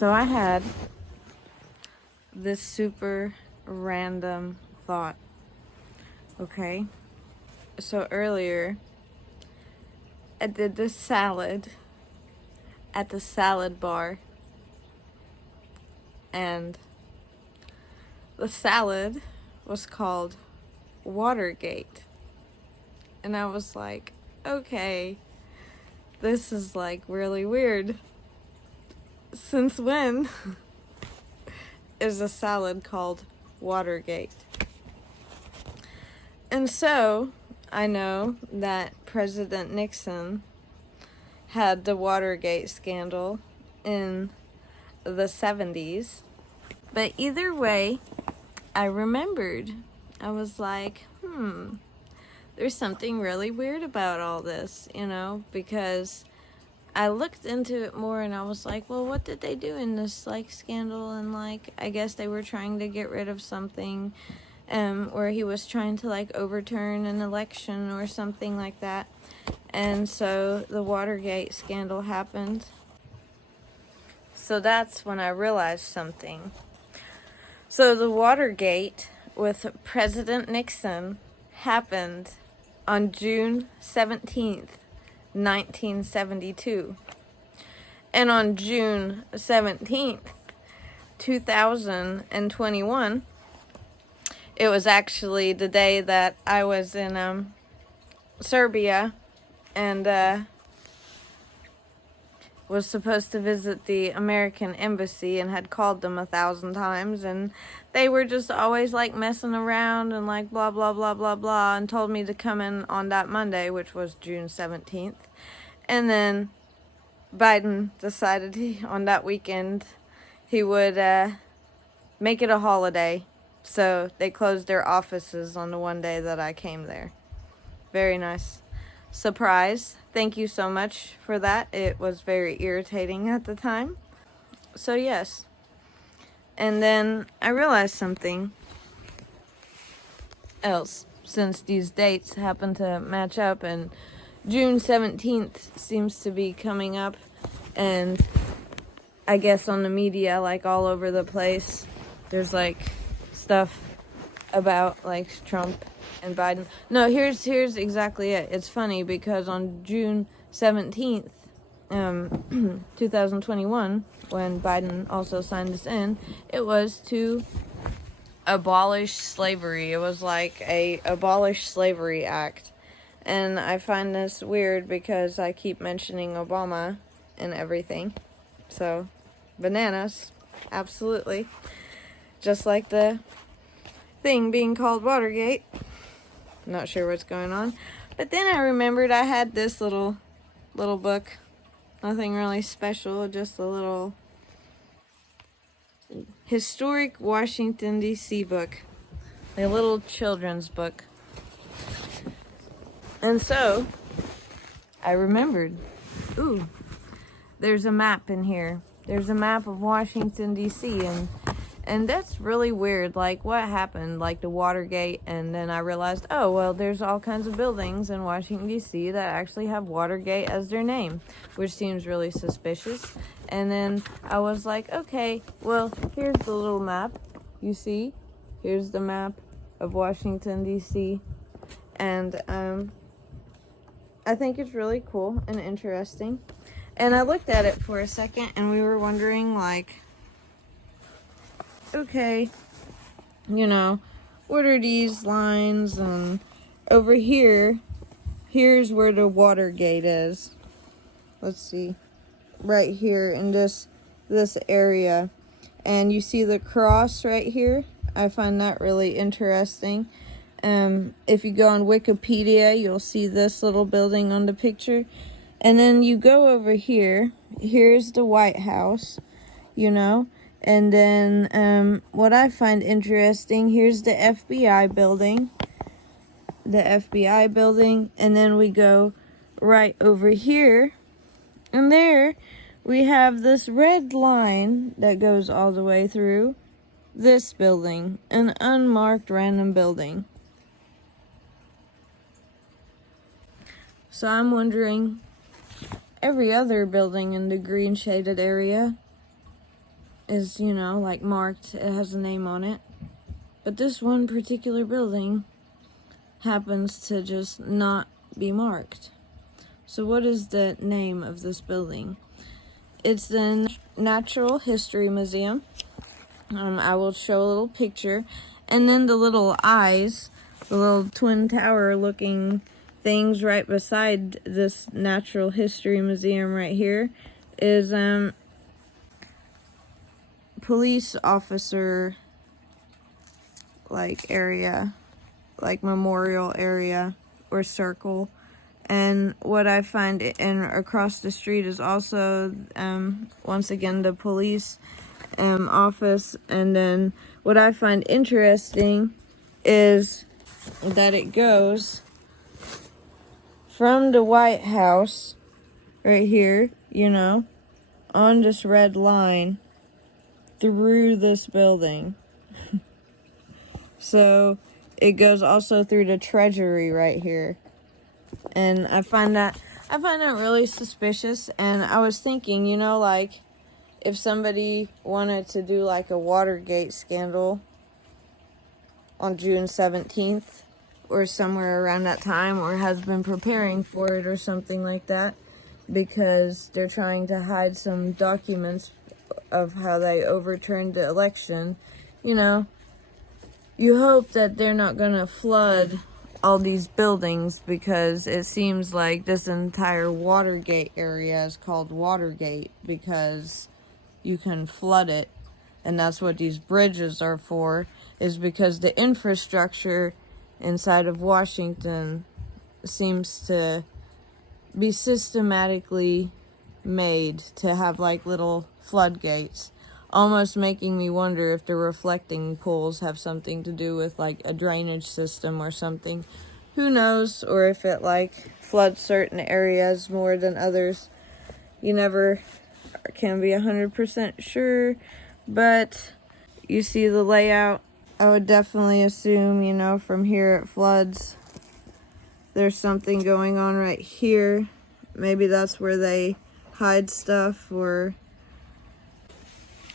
So I had this super random thought. Okay? So earlier, I did this salad at the salad bar. And the salad was called Watergate. And I was like, okay, this is like really weird. Since when is a salad called Watergate? And so I know that President Nixon had the Watergate scandal in the 70s. But either way, I remembered. I was like, there's something really weird about all this, because I looked into it more and I was like, well, what did they do in this scandal? And I guess they were trying to get rid of something, where he was trying to overturn an election or something like that. And so the Watergate scandal happened. So that's when I realized something. So the Watergate with President Nixon happened on June 17th, 1972. And on June 17th, 2021, it was actually the day that I was in Serbia and was supposed to visit the American embassy and had called them 1,000 times, and they were just always messing around and blah blah blah blah blah, and told me to come in on that Monday, which was June 17th. And then Biden decided on that weekend he would make it a holiday, so they closed their offices on the one day that I came there. Very nice surprise. Thank you so much for that. It was very irritating at the time. So yes. And then I realized something else, since these dates happen to match up, and June 17th seems to be coming up, and I guess on the media, all over the place, there's stuff about Trump and Biden. No, here's exactly it. It's funny because on June 17th, 2021, when Biden also signed this in, it was to abolish slavery. It was a abolish slavery act. And I find this weird because I keep mentioning Obama and everything. So, bananas, absolutely. Just like the thing being called Watergate. Not sure what's going on. But then I remembered I had this little book. Nothing really special, just a little historic Washington, D.C. book. A little children's book. And so, I remembered, there's a map in here. There's a map of Washington, D.C., and that's really weird. What happened? The Watergate, and then I realized, oh, well, there's all kinds of buildings in Washington, D.C. that actually have Watergate as their name, which seems really suspicious. And then I was like, okay, well, here's the little map. You see? Here's the map of Washington, D.C. And I think it's really cool and interesting. And I looked at it for a second, and we were wondering, okay, what are these lines? And over here's where the Watergate is. Let's see. Right here in this area. And you see the cross right here? I find that really interesting. If you go on Wikipedia, you'll see this little building on the picture. And then you go over here. Here's the White House, And then what I find interesting, here's the FBI building. And then we go right over here. And there we have this red line that goes all the way through this building. An unmarked random building. So I'm wondering, every other building in the green shaded area is, like marked. It has a name on it. But this one particular building happens to just not be marked. So what is the name of this building? It's the Natural History Museum. I will show a little picture. And then the little eyes, the little twin tower looking things right beside this Natural History Museum right here is police officer like area, like memorial area or circle. And what I find across the street is also once again the police office. And then what I find interesting is that it goes from the White House right here, on this red line through this building. So it goes also through the Treasury right here. And I find that really suspicious. And I was thinking, like if somebody wanted to do like a Watergate scandal on June 17th or somewhere around that time, or has been preparing for it or something like that, because they're trying to hide some documents of how they overturned the election, you hope that they're not going to flood all these buildings, because it seems like this entire Watergate area is called Watergate because you can flood it. And that's what these bridges are for, is because the infrastructure inside of Washington seems to be systematically made to have like little floodgates, almost making me wonder if the reflecting pools have something to do with like a drainage system or something. Who knows? Or if it like floods certain areas more than others. You never can be 100% sure, but you see the layout. I would definitely assume, from here it floods. There's something going on right here. Maybe that's where they hide stuff, or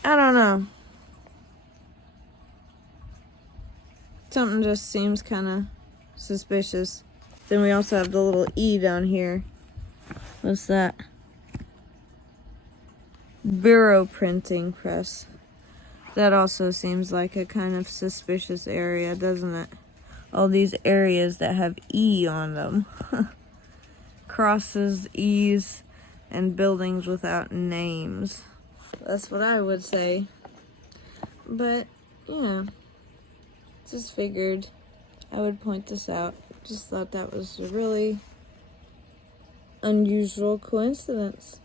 I don't know. Something just seems kind of suspicious. Then we also have the little E down here. What's that? Bureau Printing Press. That also seems like a kind of suspicious area, doesn't it? All these areas that have E on them. Crosses, E's, and buildings without names. That's what I would say. But, just figured I would point this out. Just thought that was a really unusual coincidence.